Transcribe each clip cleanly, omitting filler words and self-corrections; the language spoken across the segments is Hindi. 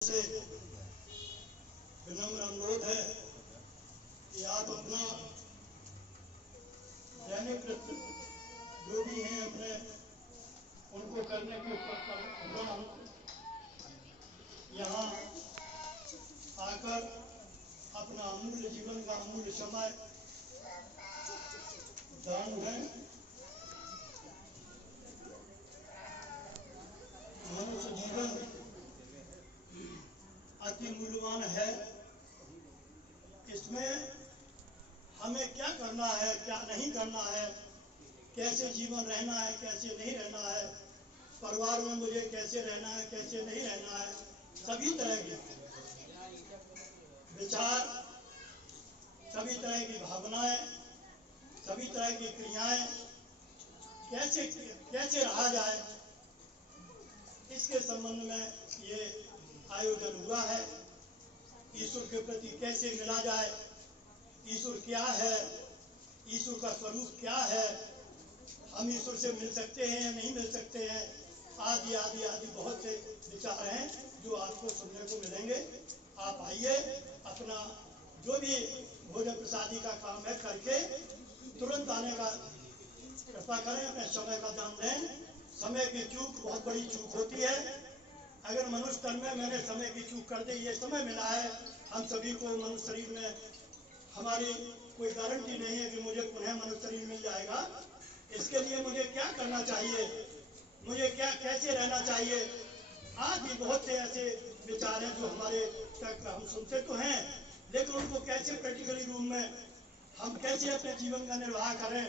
से विनम्र अनुरोध है कि आप अपना दैनिक कृत्य जो भी हैं अपने उनको करने के उपरांत यहाँ आकर अपना अमूल्य जीवन का अमूल्य समय दान दें। मनुष्य जीवन अति मूल्यवान है। इसमें हमें क्या करना है, क्या नहीं करना है, कैसे जीवन रहना है, कैसे नहीं रहना है, परिवार में मुझे कैसे रहना है, कैसे नहीं रहना है, सभी तरह के विचार, सभी तरह की भावनाएं, सभी तरह की क्रियाएं कैसे कैसे रहा जाए, इसके संबंध में ये आयोजन हुआ है। ईश्वर के प्रति कैसे मिला जाए, ईश्वर क्या है, ईश्वर का स्वरूप क्या है, हम ईश्वर से मिल सकते हैं या नहीं मिल सकते हैं, आदि आदि आदि बहुत से विचार हैं जो आपको सुनने को मिलेंगे। आप आइए, अपना जो भी भोजन प्रसादी का काम है करके तुरंत आने का कृपा करें, अपने समय का दान दें। समय की चूक बहुत बड़ी चूक होती है। अगर मनुष्य तन में मैंने समय की चूक कर दी, ये समय मिला है हम सभी को मनुष्य शरीर में, हमारी कोई गारंटी नहीं है कि मुझे पुनः मनुष्य शरीर मिल जाएगा। इसके लिए मुझे क्या करना चाहिए, मुझे क्या कैसे रहना चाहिए, आज भी बहुत से ऐसे विचार हैं जो हमारे तक हम सुनते तो हैं, लेकिन उनको कैसे प्रैक्टिकली रूप में हम कैसे अपने जीवन का निर्वाह करें,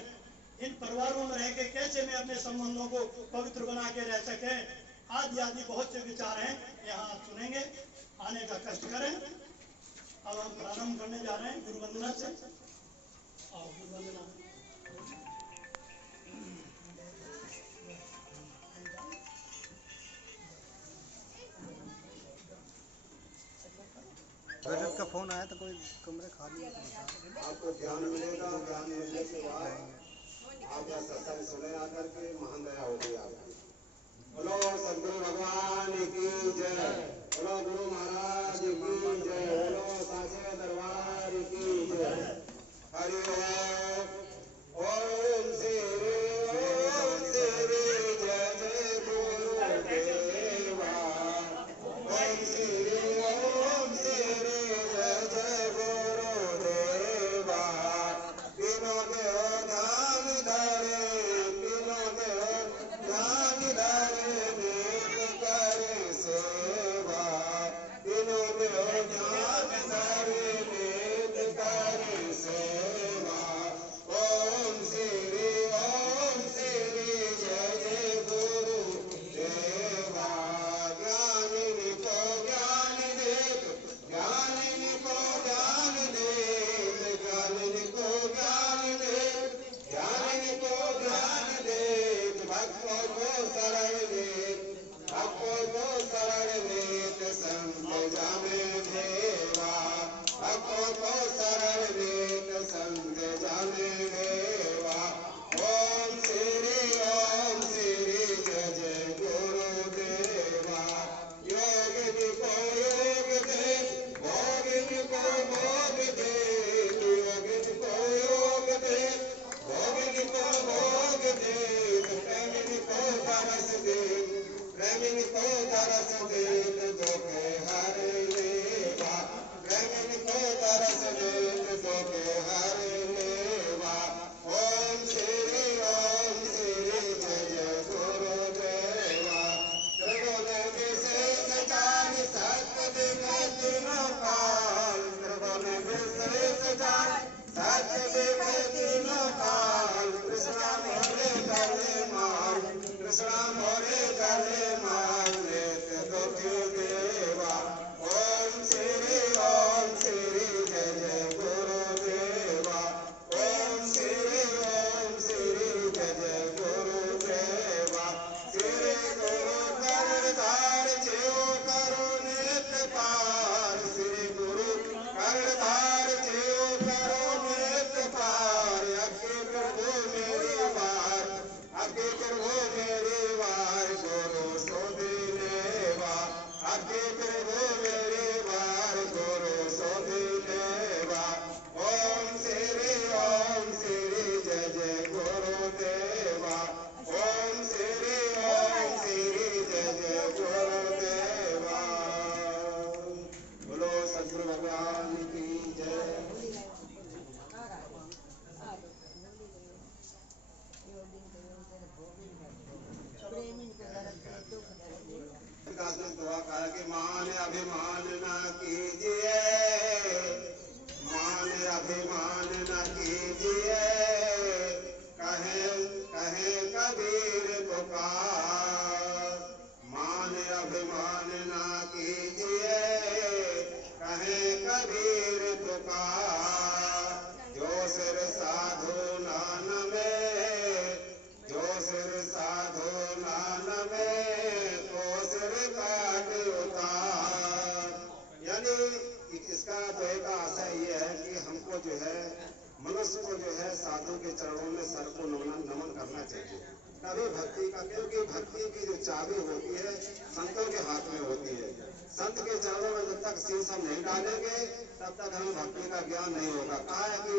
इन परिवारों में रह के कैसे मैं अपने संबंधों को पवित्र बना के रह सकें, आदि आदि बहुत से विचार हैं। यहाँ आप सुनेंगे, आने का कष्ट करें। अब हम प्रारंभ करने जा रहे हैं गुरु वंदना से। आओ गुरु वंदना। रजत का फोन आया तो कोई कमरे खाली है। आपको ज्ञान मिलेगा, ज्ञान मिलने के बाद आप यह सत्संग सुने आकर के महान दया होगी आपकी। बोलो सदगुरु भगवान की जय, बोलो गुरु महाराज की जय, बोलो साचे दरबार की जय। हरि ओम श्री ओम श्री जय जय गुरु देवा, ओम श्री ओम श्री जय जय गुरु देवा। तीनों देव ध्यान धरे, तीनों देव ध्यान धरे, देव करे सेवा। कि मान अभिमान न कीजिए, मान अभिमान न कीजिए, कहे कहे कबीर पुकार। मान अभिमान न कीजिए, कहे कबीर पुकार। जो सिर साधु नान में, जो सिर साधु नान में, तो सिर काट उतार। यानी इसका तो एक आशय ये है कि हमको जो है मनुष्य को जो है साधु के चरणों में सर को नमन करना चाहिए। तभी भक्ति का, क्योंकि भक्ति की जो चाबी होती है संतों के हाथ में होती है। संत के चरणों में जब तक शीश हम नहीं डालेंगे तब तक हमें भक्ति का ज्ञान नहीं होगा। कहा है कि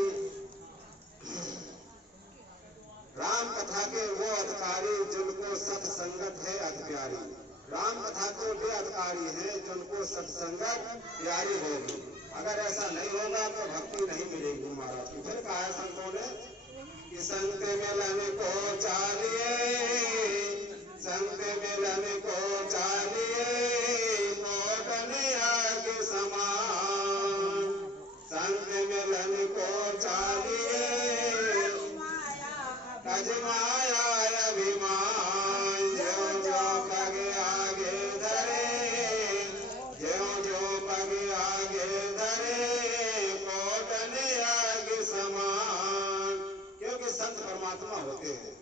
राम कथा के वो अधिकारी जिनको सत्संगत है अति प्यारी। राम कथा के वे अधिकारी हैं जिनको सत्संगत प्यारी होगी। अगर ऐसा नहीं होगा तो भक्ति नहीं मिलेगी महाराज। फिर कहा है संतों ने कि संत मिलन को चाहिए, संत मिलन को चाहिए, मोटन आग समान। संत मिलन को चाहिए, कजमाया अभिमान। जो जो पग आगे धरे, जो जो पग आगे धरे, कोटन आग समान। क्योंकि संत परमात्मा होते हैं।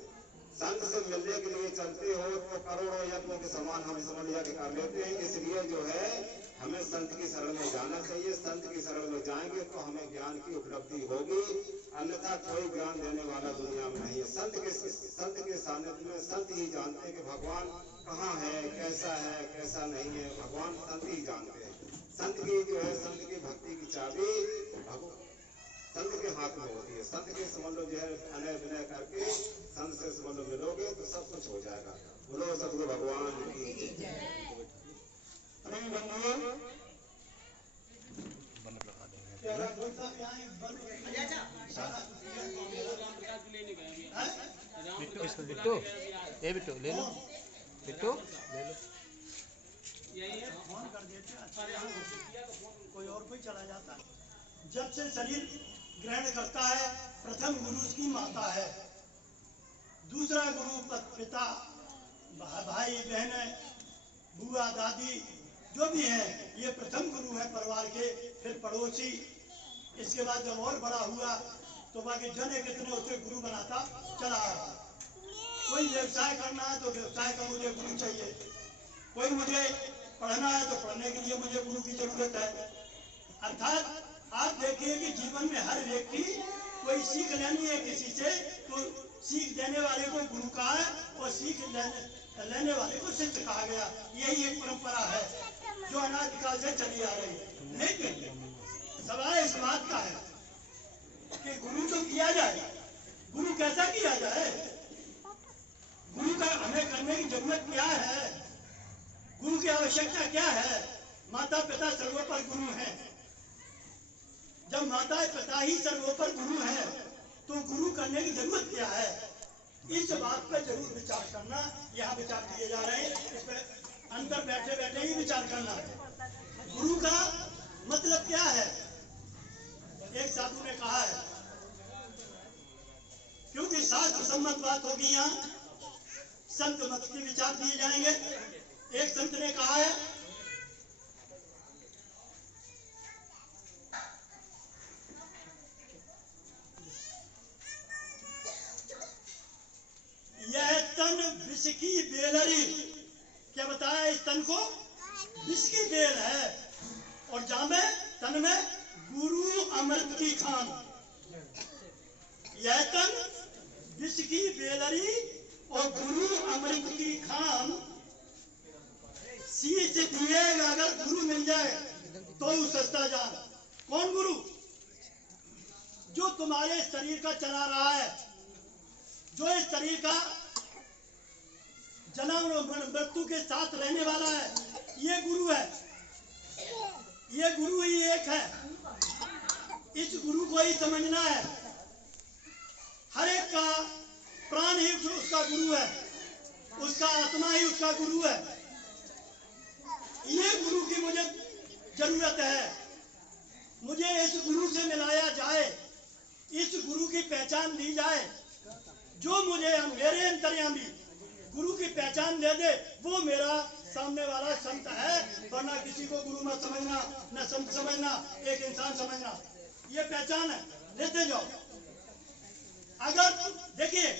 संत से मिलने के लिए चलते हो तो करोड़ों यज्ञों के समान हम समझ यज्ञ कर लेते हैं। इसलिए जो है हमें संत की शरण में जाना चाहिए। संत की शरण में जाएंगे तो हमें ज्ञान की उपलब्धि होगी, अन्यथा कोई ज्ञान देने वाला दुनिया में नहीं है। संत के सानिध्य में संत ही जानते हैं कि भगवान कहाँ है, कैसा है, कैसा नहीं है। भगवान संत ही जानते हैं। संत की जो है, संत की भक्ति की चाबी संत के हाथ में होती है। संत के समझ लो जो है अनय विनय करके संत से समझ लो मिलोगे तो सब कुछ हो जाएगा। बोलो सतगुरु भगवान की जय। बिट्टू, ये बिट्टू ले लो, बिट्टू ले लो। फोन कर देते हैं, कोई और कोई चला जाता है। जब से शरीर ग्रहण करता है, प्रथम गुरु उसकी माता है, दूसरा गुरु पिता, भाई बहन, बुआ दादी जो भी हैं, ये प्रथम गुरु है परिवार के। फिर पड़ोसी, इसके बाद जब और बड़ा हुआ तो बाकी जने कितने उसे गुरु बनाता चला आ रहा। कोई व्यवसाय करना है तो व्यवसाय का मुझे गुरु चाहिए, कोई मुझे पढ़ना है तो पढ़ने के लिए मुझे गुरु की जरूरत है। अर्थात आप देखिए कि जीवन में हर व्यक्ति कोई सीख लेनी है किसी से तो सीख देने वाले को गुरु कहा है और सीख लेने वाले को शिष्य कहा गया। यही एक परंपरा है जो अनादिकाल से चली आ रही है। लेकिन सवाल इस बात का है कि गुरु तो किया जाए, गुरु कैसा किया जाए, गुरु का हमें करने की जरूरत क्या है, गुरु की आवश्यकता क्या है। माता पिता सर्वोपर गुरु हैं। जब माता पिता ही सर्वोपर गुरु हैं तो गुरु करने की जरूरत क्या है, इस बात पर जरूर विचार करना। यहाँ विचार किए जा रहे हैं, इस पर अंदर बैठे बैठे ही विचार करना है। गुरु का मतलब क्या है। एक साधु ने कहा है, क्योंकि शास्त्र सम्मत बात होगी, यहाँ संत मत के विचार दिए जाएंगे। एक संत ने कहा है, यह तन विष की बेलरी, क्या बताया इस तन को, विष की बेल है, और जामे तन में गुरु अमृत की खान। यह तन विष की बेलरी और गुरु अमृत की खान। शीश दिएगा अगर गुरु मिल जाए तो सस्ता जान। कौन गुरु? जो तुम्हारे शरीर का चला रहा है, जो इस शरीर का जन्म और मृत्यु के साथ रहने वाला है, ये गुरु है। ये गुरु ही एक है, इस गुरु को ही समझना है। हर एक का प्राण ही उसका गुरु है, उसका आत्मा ही उसका गुरु है। ये गुरु की मुझे जरूरत है। मुझे इस गुरु से मिलाया जाए, इस गुरु की पहचान दी जाए, जो मुझे मेरे अंतर्यामी गुरु की पहचान दे दे, वो मेरा सामने वाला संत है। वरना किसी को गुरु मत समझना, न संत समझना, एक इंसान समझना। ये पहचान है, लेते जाओ। अगर देखिए,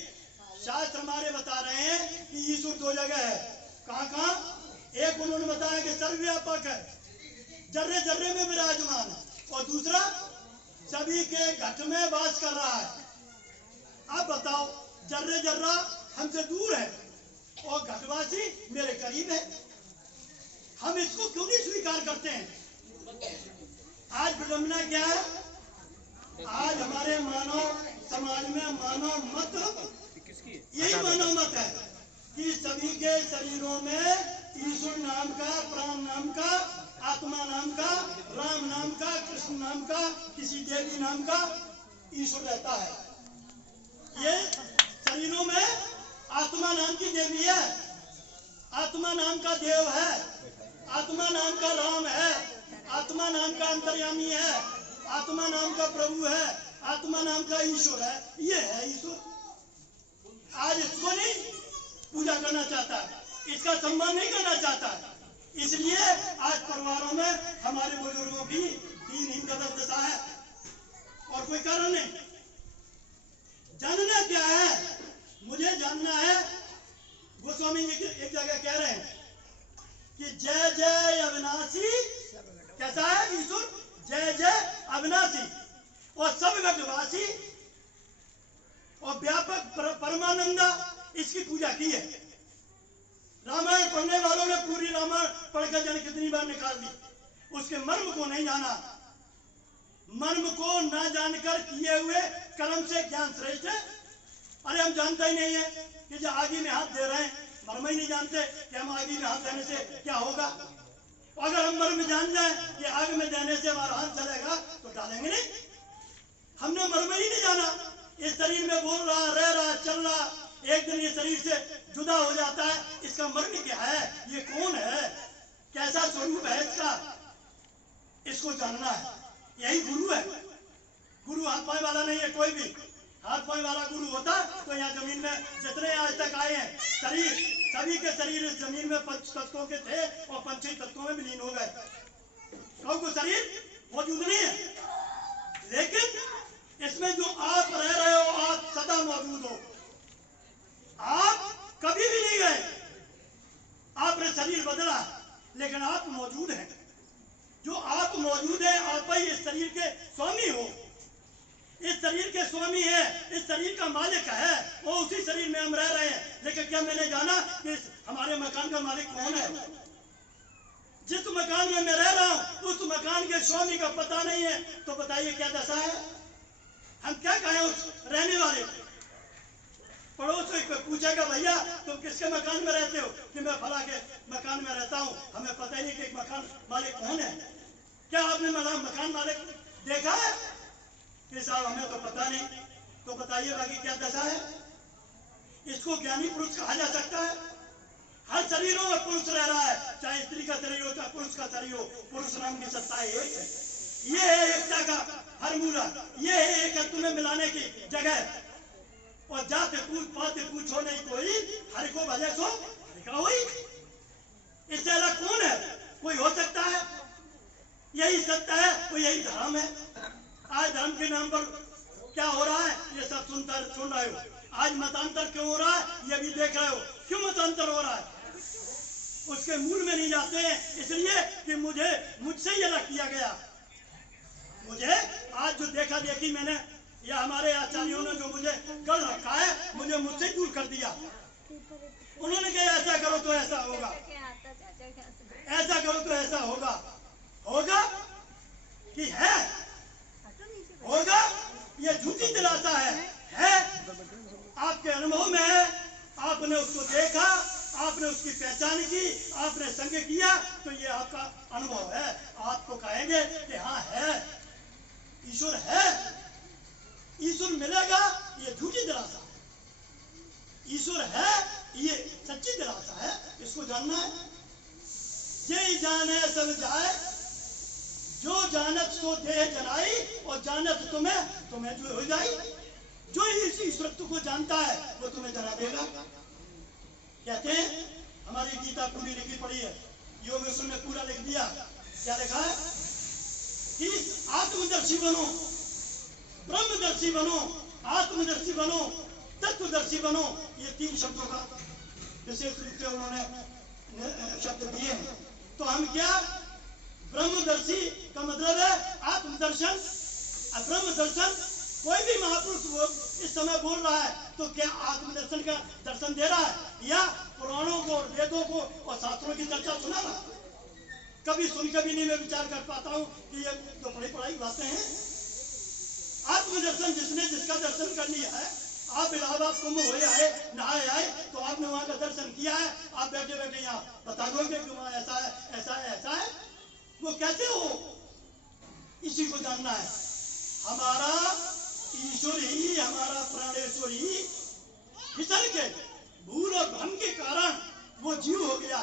शास्त्र हमारे बता रहे हैं कि ईश्वर दो जगह है। कहाँ कहाँ? एक उन्होंने बताया कि सर्वव्यापक है, जर्रे जर्रे में विराजमान है, और दूसरा सभी के घट में वास कर रहा है। अब बताओ, जर्रे जर्रा हमसे दूर है और घटवासी मेरे करीब है, हम इसको क्यों नहीं स्वीकार करते हैं? आज विडंबना क्या है? आज हमारे मानव समाज में मानव मत, यही मानव मत है कि सभी के शरीरों में ईश्वर नाम का, प्राण नाम का, आत्मा नाम का, राम नाम का, कृष्ण नाम का, किसी देवी नाम का ईश्वर रहता है। ये शरीरों में आत्मा नाम की देवी है, आत्मा नाम का देव है, आत्मा नाम का राम है, आत्मा नाम का अंतर्यामी है, आत्मा नाम का प्रभु है, आत्मा नाम का ईश्वर है। ये है ईश्वर। आज इसको नहीं पूजा करना चाहता, इसका सम्मान नहीं करना चाहता। इसलिए आज परिवारों में हमारे बुजुर्गों की दीनहीन कदर दशा है, और कोई कारण नहीं। जानना क्या है? मुझे जानना है। गोस्वामी जी एक जगह कह रहे हैं कि जय जय अविनाशी, कैसा है ईश्वर? जय जय अविनाशी और सब घटवासी और व्यापक परमानंदा, इसकी पूजा की है। रामायण पढ़ने वालों ने पूरी रामायण पढ़कर जाने कितनी बार निकाल दी, उसके मर्म को नहीं जाना। मर्म को ना जानकर किए हुए कर्म से ज्ञान श्रेष्ठ है। अरे हम जानता ही नहीं है कि जो आगे में हाथ दे रहे हैं, मर्म ही नहीं जानते कि हम आगे में हाथ देने से क्या होगा। अगर हम मर्म जान जाए कि आग में देने से हमारा हाथ जलेगा तो डालेंगे नहीं। हमने मर्म ही नहीं जाना। इस शरीर में बोल रहा, रह रहा, चल रहा, एक दिन ये शरीर से जुदा हो जाता है। इसका मर्म क्या है? ये कौन है? कैसा स्वरूप है इसका? इसको जानना है। यही गुरु है। गुरु हाथ पाए वाला नहीं है कोई भी। हाथ पाए वाला गुरु होता तो यहाँ जमीन में जितने आज तक आए हैं शरीर, सभी के शरीर इस जमीन में पंच तत्वों के थे और पंच तत्वों में विलीन हो गए। को शरीर मौजूद नहीं है, लेकिन इसमें जो आप रह रहे हो, आप सदा मौजूद हो। आप कभी भी नहीं गए। आपने शरीर बदला लेकिन आप मौजूद हैं। जो आप मौजूद है, आप ही इस शरीर के स्वामी हो। इस शरीर के स्वामी है, इस शरीर का मालिक है, वो उसी शरीर में हम रह रहे हैं। लेकिन क्या मैंने जाना कि हमारे मकान का मालिक कौन है? जिस मकान में मैं रह रहा हूं उस मकान के स्वामी का पता नहीं है, तो बताइए क्या दशा है? हम क्या कहें उस रहने वाले? पड़ोस को पूछेगा, भैया तुम किसके मकान में रहते हो? कि मैं फला के मकान में रहता हूँ। हमें पता ही नहीं कि मकान मालिक कौन है। क्या आपने मकान मालिक देखा है? कि साहब हमें तो पता नहीं। तो बताइए बाकी क्या दशा है? इसको ज्ञानी पुरुष कहा जा सकता है? हर शरीरों में पुरुष रह रहा है, चाहे स्त्री का शरीर हो चाहे पुरुष का शरीर हो। पुरुष नाम की सत्ता एक है। ये है एकता का फॉर्मूला, ये है एकत्व में मिलाने की जगह। और जाते पूछ पाते पूछो नहीं कोई, हरि को भजे सो हरि का होई। इससे अलग कौन है? कोई हो सकता है? यही सत्य है, वो यही धर्म है। आज धर्म के नाम पर क्या हो रहा है ये सब सुन रहे हो। आज मतांतर क्यों हो रहा है ये भी देख रहे हो। क्यों मतांतर हो रहा है? उसके मूल में नहीं जाते हैं, इसलिए कि मुझसे ये अलग किया गया। मुझे आज जो देखा देखी मैंने, या हमारे आचार्यों ने जो मुझे गढ़ रखा है, मुझे मुझसे दूर कर दिया। उन्होंने कहा ऐसा करो तो ऐसा होगा, ऐसा करो तो ऐसा होगा। होगा कि है? होगा? ये झूठी दिलासा है। आपके अनुभव में है, आपने उसको देखा, आपने उसकी पहचान की, आपने संग किया, तो ये आपका अनुभव है। आपको कहेंगे कि हाँ है, ईश्वर है। ईश्वर मिलेगा ये झूठी दिलासा है। ईश्वर है ये सच्ची दिलासा है। इसको जानना है। जे जाने सब जाए, जो जानत सो देह जनाई, और जानत तुम्हें जो हो जाए। जो इस ईश्वरत्व को जानता है वो तुम्हें जना देगा। कहते हैं, हमारी गीता पूरी लिखी पड़ी है, योग में पूरा लिख दिया। क्या लिखा है कि आत्मदर्शी बनो, ब्रह्मदर्शी बनो, आत्मदर्शी बनो, तत्वदर्शी बनो। ये 3 शब्दों का विशेष रूप से उन्होंने शब्द दिए हैं। तो हम क्या, ब्रह्मदर्शी का मतलब है आत्मदर्शन। और ब्रह्मदर्शन कोई भी महापुरुष वो इस समय बोल रहा है तो क्या आत्मदर्शन का दर्शन दे रहा है, या पुराणों को, वेदों को और शास्त्रों की चर्चा सुना रहा? कभी सुन कभी नहीं मैं विचार कर पाता हूँ कि ये तो पढ़ाई बातें हैं। आत्मदर्शन जिसने जिसका दर्शन कर लिया है, आप इलाहाबाद कुंभ हो आए, नहाए आए, तो आपने वहां का दर्शन किया है, आप बैठे बैठे यहाँ बता दोगे कि वहां ऐसा है, ऐसा है, ऐसा है। वो कैसे हो, इसी को जानना है। हमारा ईश्वर ही, हमारा प्राणेश्वर ही फिसल के भूल और भ्रम के कारण वो जीव हो गया,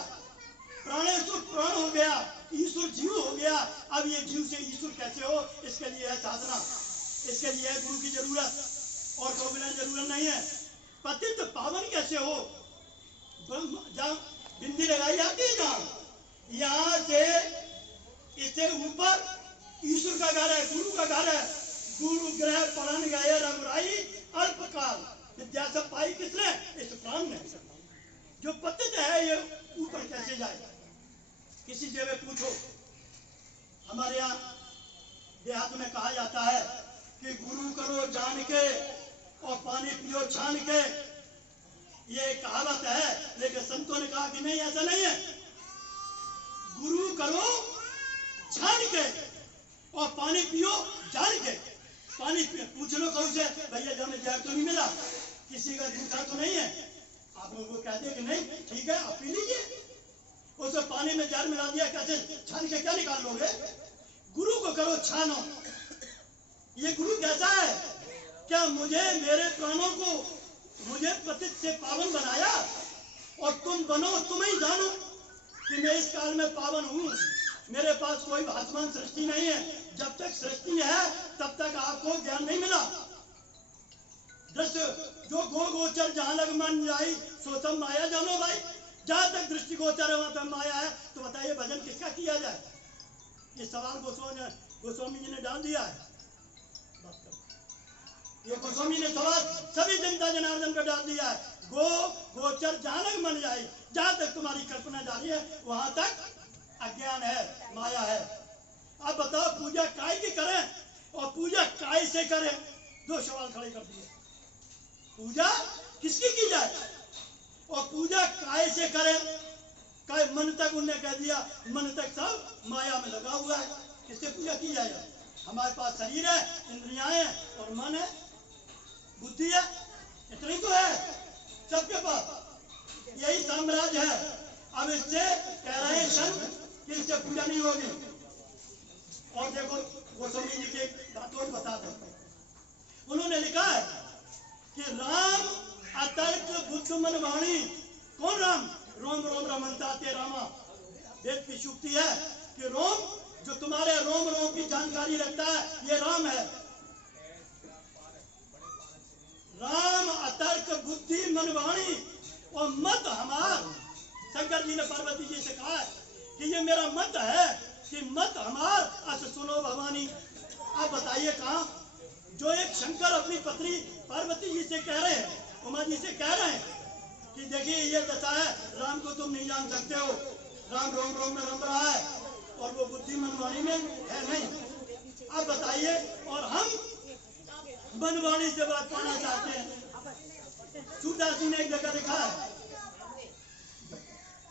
प्राणेश्वर प्राण हो गया, ईश्वर जीव हो गया। अब ये जीव से ईश्वर कैसे हो, इसके लिए है साधना, इसके लिए है गुरु की जरूरत, और कोई बिना जरूरत नहीं है। पतित पावन कैसे हो, जहाँ बिंदी लगाई जाती है, जहाँ यहाँ से इससे ऊपर ईश्वर का घर है, गुरु का घर है। गुरु ग्रह पढ़न गए रघुराई, अल्पकाल विद्या सब पाई किसने, इस प्राण ने। जो पतित है ये ऊपर कैसे जाए? किसी से पूछो, हमारे यहाँ देहात में कहा जाता है कि गुरु करो जान के और पानी पियो छान के। ये कहावत है, लेकिन संतों ने कहा कि नहीं, ऐसा नहीं है। गुरु करो छान के और पानी पियो जान के। पानी पूछ लो कहूँ से, भैया हमें जहर तो नहीं मिला, किसी का झूठा तो नहीं है। आप लोगों को कहते कि नहीं ठीक है आप पी लीजिए, उसे पानी में जहर मिला दिया, कैसे छान के क्या निकाल लोगे? गुरु को करो छानो। ये गुरु कैसा है? क्या मुझे, मेरे प्राणों को मुझे पतित से पावन बनाया, और तुम बनो, तुम ही जानो कि मैं इस काल में पावन हूँ। मेरे पास कोई भासमान सृष्टि नहीं है। जब तक सृष्टि है तब तक आपको ज्ञान नहीं मिला। दृश्य जो गो गोचर जहां लग मन जाई, सो सब माया जानो भाई। जहां तक दृष्टि गोचर है वहां तक माया है। तो बताइए भजन किसका किया जाए? ये सवाल गोस्वामी जी ने डाल दिया है। ये गोस्वामी ने सवाल सभी जनता जनार्दन को डाल दिया है। गो गोचर जहां लग मन जाए, जहां तक तुम्हारी कल्पना जारी है वहां तक अज्ञान है, माया है। अब बताओ पूजा काय की करें और पूजा काय से करें? 2 सवाल खड़े कर दिए। पूजा किसकी की जाए और पूजा काय से करें? काय मन तक उनने कह दिया, मन तक सब माया में लगा हुआ है, किससे पूजा की जाएगा? हमारे पास शरीर है, इंद्रियां हैं और मन है, बुद्धि है, इतनी तो है सबके पास। यही साम्राज्य है। अब इससे कह रहे हैं संत कि इससे पूजा नहीं होगी। और देखो गोस्वामी जी के बातों बता देते हैं। उन्होंने लिखा है कि राम अतर्क बुद्ध मन वाणी। कौन राम? रोम रोम रमनता ते रामा। वेद की शुक्ति है कि रोम, जो तुम्हारे रोम रोम की जानकारी रखता है, ये राम है। राम अतर्क बुद्धि मन वाणी और मत हमार। शंकर जी ने पार्वती जी से कहा कि ये मेरा मत है कि मत हमार अस सुनो भवानी। आप बताइए कहाँ? जो एक शंकर अपनी पत्नी पार्वती जी से कह रहे हैं, उमा जी से कह रहे हैं कि देखिए ये दशा है, राम को तुम नहीं जान सकते हो, राम रोम रोम में रम रहा है और वो बुद्धि मनवाणी में है नहीं। आप बताइए, और हम मनवाणी से बात पाना चाहते हैं। सूरदास जी ने एक जगह लिखा है